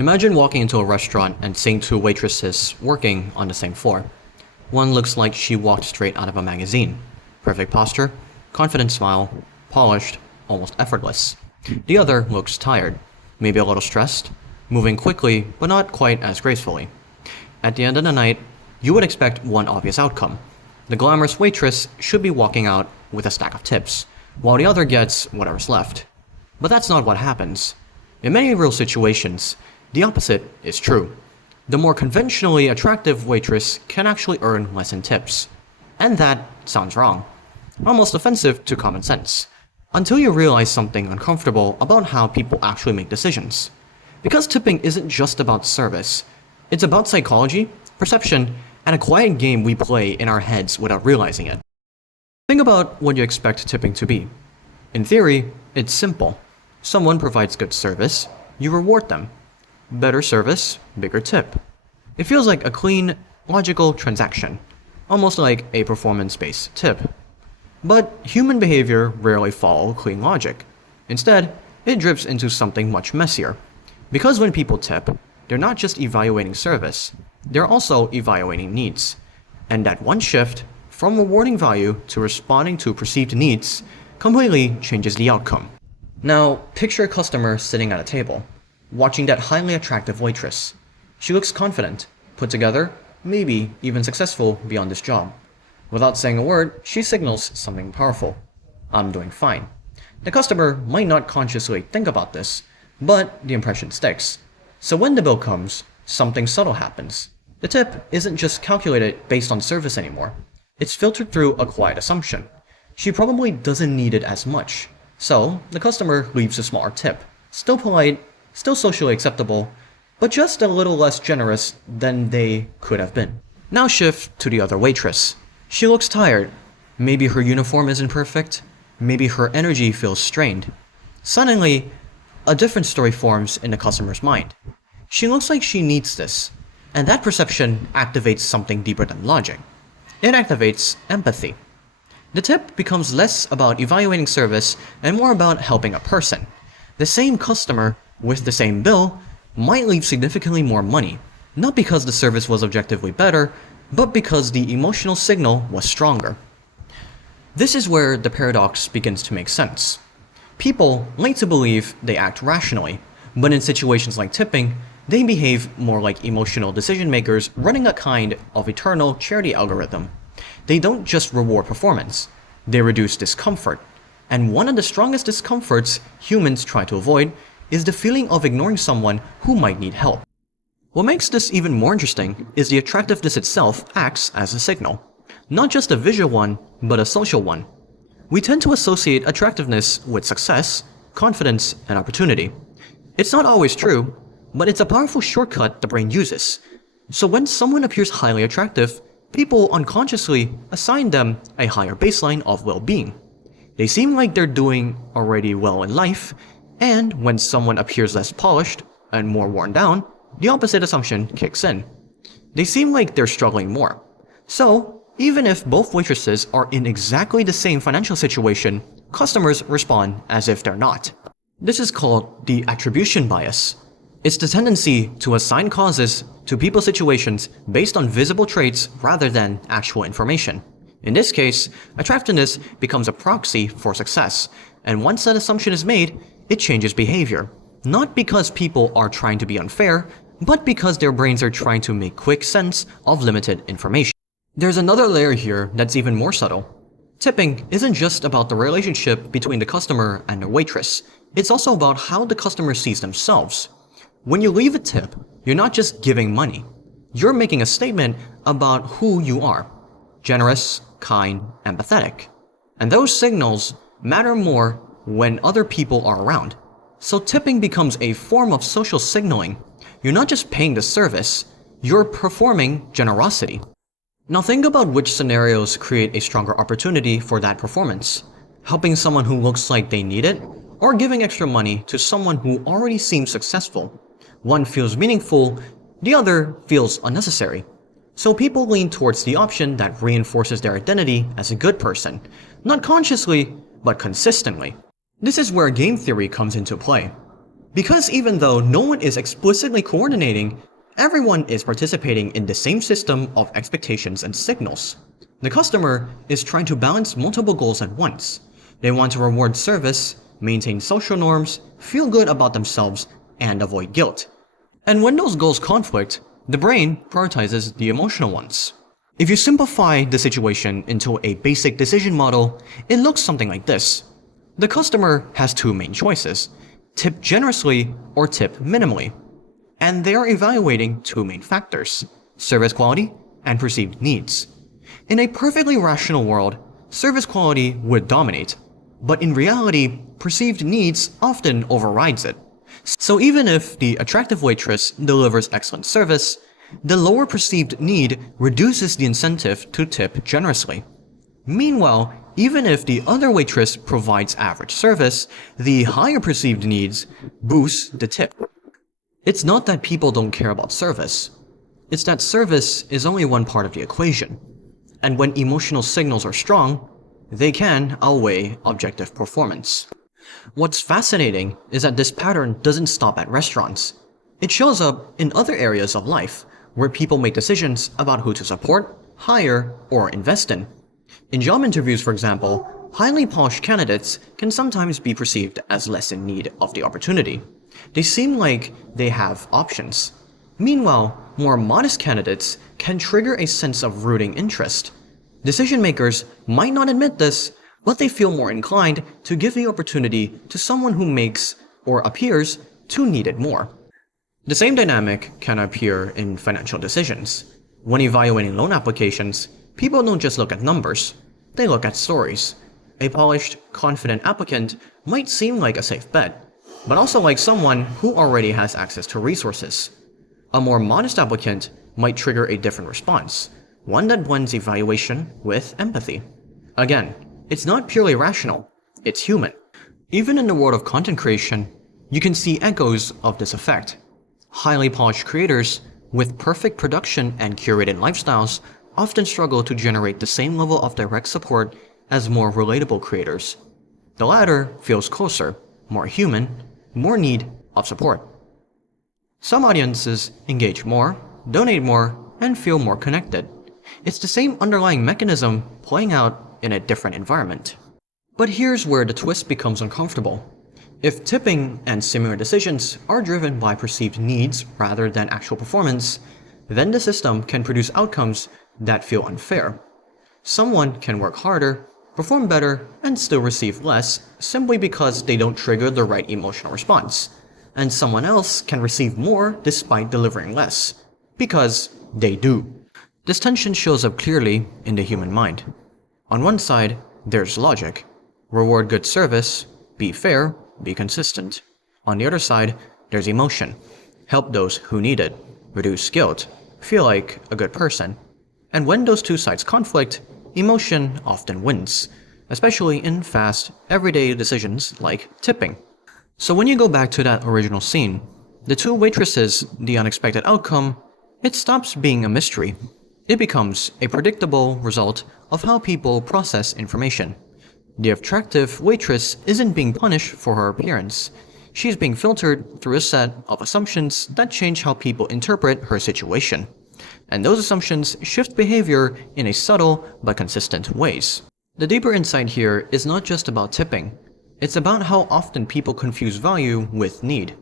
Imagine walking into a restaurant and seeing two waitresses working on the same floor. One looks like she walked straight out of a magazine. Perfect posture, confident smile, polished, almost effortless. The other looks tired, maybe a little stressed, moving quickly but not quite as gracefully. At the end of the night, you would expect one obvious outcome. The glamorous waitress should be walking out with a stack of tips, while the other gets whatever's left. But that's not what happens. In many real situations, the opposite is true. The more conventionally attractive waitress can actually earn less in tips. And that sounds wrong. Almost offensive to common sense. Until you realize something uncomfortable about how people actually make decisions. Because tipping isn't just about service. It's about psychology, perception, and a quiet game we play in our heads without realizing it. Think about what you expect tipping to be. In theory, it's simple. Someone provides good service, you reward them. Better service, bigger tip. It feels like a clean, logical transaction, almost like a performance-based tip. But human behavior rarely follows clean logic. Instead, it drifts into something much messier. Because when people tip, they're not just evaluating service, they're also evaluating needs. And that one shift, from rewarding value to responding to perceived needs, completely changes the outcome. Now, picture a customer sitting at a table, watching that highly attractive waitress. She looks confident, put together, maybe even successful beyond this job. Without saying a word, she signals something powerful. I'm doing fine. The customer might not consciously think about this, but the impression sticks. So when the bill comes, something subtle happens. The tip isn't just calculated based on service anymore. It's filtered through a quiet assumption. She probably doesn't need it as much. So the customer leaves a smaller tip. Still polite, still socially acceptable, but just a little less generous than they could have been. Now shift to the other waitress. She looks tired. Maybe her uniform isn't perfect. Maybe her energy feels strained. Suddenly, a different story forms in the customer's mind. She looks like she needs this, and that perception activates something deeper than logic. It activates empathy. The tip becomes less about evaluating service and more about helping a person. The same customer, with the same bill, might leave significantly more money, not because the service was objectively better, but because the emotional signal was stronger. This is where the paradox begins to make sense. People like to believe they act rationally, but in situations like tipping, they behave more like emotional decision makers running a kind of eternal charity algorithm. They don't just reward performance, they reduce discomfort. And one of the strongest discomforts humans try to avoid is the feeling of ignoring someone who might need help. What makes this even more interesting is the attractiveness itself acts as a signal. Not just a visual one, but a social one. We tend to associate attractiveness with success, confidence, and opportunity. It's not always true, but it's a powerful shortcut the brain uses. So when someone appears highly attractive, people unconsciously assign them a higher baseline of well-being. They seem like they're doing already well in life, and when someone appears less polished and more worn down, the opposite assumption kicks in. They seem like they're struggling more. So, even if both waitresses are in exactly the same financial situation, customers respond as if they're not. This is called the attribution bias. It's the tendency to assign causes to people's situations based on visible traits rather than actual information. In this case, attractiveness becomes a proxy for success, and once that assumption is made, it changes behavior. Not because people are trying to be unfair, but because their brains are trying to make quick sense of limited information. There's another layer here that's even more subtle. Tipping isn't just about the relationship between the customer and the waitress. It's also about how the customer sees themselves. When you leave a tip, you're not just giving money. You're making a statement about who you are. Generous, kind, empathetic. And those signals matter more when other people are around. So tipping becomes a form of social signaling. You're not just paying the service, you're performing generosity. Now think about which scenarios create a stronger opportunity for that performance. Helping someone who looks like they need it, or giving extra money to someone who already seems successful. One feels meaningful, the other feels unnecessary. So people lean towards the option that reinforces their identity as a good person, not consciously, but consistently. This is where game theory comes into play. Because even though no one is explicitly coordinating, everyone is participating in the same system of expectations and signals. The customer is trying to balance multiple goals at once. They want to reward service, maintain social norms, feel good about themselves, and avoid guilt. And when those goals conflict, the brain prioritizes the emotional ones. If you simplify the situation into a basic decision model, it looks something like this. The customer has two main choices: tip generously or tip minimally. And they are evaluating two main factors: service quality and perceived needs. In a perfectly rational world, service quality would dominate, but in reality, perceived needs often overrides it. So even if the attractive waitress delivers excellent service, the lower perceived need reduces the incentive to tip generously. Meanwhile, even if the other waitress provides average service, the higher perceived needs boost the tip. It's not that people don't care about service. It's that service is only one part of the equation. And when emotional signals are strong, they can outweigh objective performance. What's fascinating is that this pattern doesn't stop at restaurants. It shows up in other areas of life, where people make decisions about who to support, hire, or invest in. In job interviews, for example, highly polished candidates can sometimes be perceived as less in need of the opportunity. They seem like they have options. Meanwhile, more modest candidates can trigger a sense of rooting interest. Decision makers might not admit this, but they feel more inclined to give the opportunity to someone who makes or appears to need it more. The same dynamic can appear in financial decisions. When evaluating loan applications, people don't just look at numbers, they look at stories. A polished, confident applicant might seem like a safe bet, but also like someone who already has access to resources. A more modest applicant might trigger a different response, one that blends evaluation with empathy. Again, it's not purely rational, it's human. Even in the world of content creation, you can see echoes of this effect. Highly polished creators with perfect production and curated lifestyles often struggle to generate the same level of direct support as more relatable creators. The latter feels closer, more human, more need of support. Some audiences engage more, donate more, and feel more connected. It's the same underlying mechanism playing out in a different environment. But here's where the twist becomes uncomfortable. If tipping and similar decisions are driven by perceived needs rather than actual performance, then the system can produce outcomes that feel unfair. Someone can work harder, perform better, and still receive less simply because they don't trigger the right emotional response. And someone else can receive more despite delivering less, because they do. This tension shows up clearly in the human mind. On one side, there's logic. Reward good service, be fair, be consistent. On the other side, there's emotion. Help those who need it, reduce guilt, feel like a good person. And when those two sides conflict, emotion often wins, especially in fast, everyday decisions like tipping. So when you go back to that original scene, the two waitresses, the unexpected outcome, it stops being a mystery. It becomes a predictable result of how people process information. The attractive waitress isn't being punished for her appearance. She's being filtered through a set of assumptions that change how people interpret her situation. And those assumptions shift behavior in a subtle but consistent ways. The deeper insight here is not just about tipping. It's about how often people confuse value with need.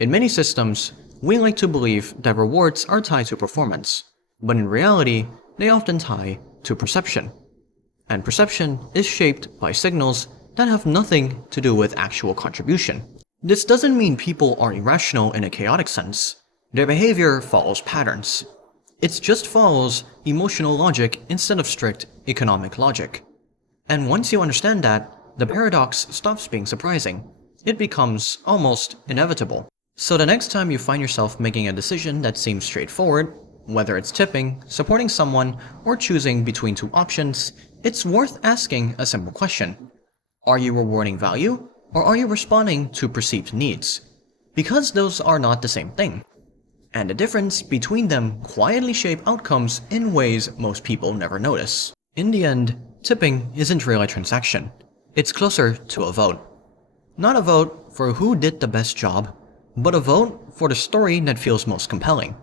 In many systems, we like to believe that rewards are tied to performance, but in reality, they often tie to perception. And perception is shaped by signals that have nothing to do with actual contribution. This doesn't mean people are irrational in a chaotic sense. Their behavior follows patterns. It just follows emotional logic instead of strict economic logic. And once you understand that, the paradox stops being surprising. It becomes almost inevitable. So the next time you find yourself making a decision that seems straightforward, whether it's tipping, supporting someone, or choosing between two options, it's worth asking a simple question. Are you rewarding value, or are you responding to perceived needs? Because those are not the same thing. And the difference between them quietly shape outcomes in ways most people never notice. In the end, tipping isn't really a transaction. It's closer to a vote. Not a vote for who did the best job, but a vote for the story that feels most compelling.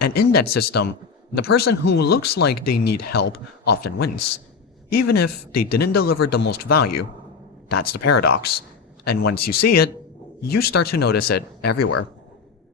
And in that system, the person who looks like they need help often wins, even if they didn't deliver the most value. That's the paradox. And once you see it, you start to notice it everywhere.